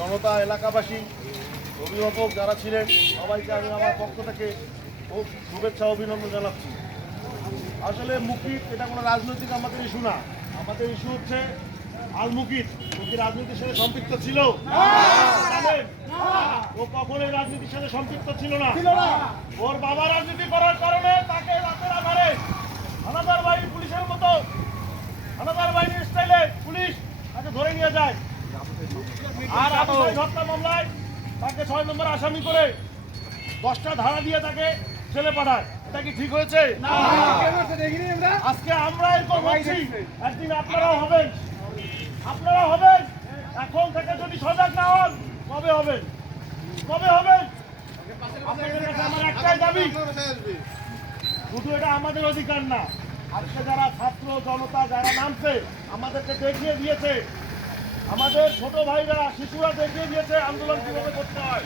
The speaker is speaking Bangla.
জনতা এলাকাবাসী অভিভাবক যারা ছিলেন সবাইকে আমি আমার পক্ষ থেকে খুব শুভেচ্ছা অভিনন্দন জানাচ্ছি। আসলে মুকিত এটা কোনো রাজনৈতিক আমাদের ইস্যু না। আমাদের ইস্যু হচ্ছে আল মুকিত ও কি রাজনীতির সাথে সম্পৃক্ত ছিল? ও কখনোই রাজনীতির সাথে সম্পৃক্ত ছিল না। ওর বাবা রাজনীতি করার কারণে তাকে রাতের আধারে হানাদার বাহিনী পুলিশের মতো হানাদার বাহিনীর স্টাইলে পুলিশ তাকে ধরে নিয়ে যায়। আর আবু হত্যা মামলায় তাকে ছয় নম্বর আসামি করে দশটা ধারা দিয়ে তাকে জেলে পাঠায়। এটা কি ঠিক হয়েছে? আজকে আমরা এরকম হচ্ছি একদিন আপনারাও হবেন। আপনারা হবেন। এখন থেকে যদি সজাগ না হন কবে হবেন? কবে হবেন? আপনাদের কাছে আমার একটাই দাবি। শুধু এটা আমাদের অধিকার না আজকে যারা ছাত্র জনতা যারা নামছে আমাদেরকে দেখিয়ে দিয়েছে আমাদের ছোট ভাইরা শিশুরা দেখিয়ে দিয়েছে আন্দোলন কীভাবে করতে হয়।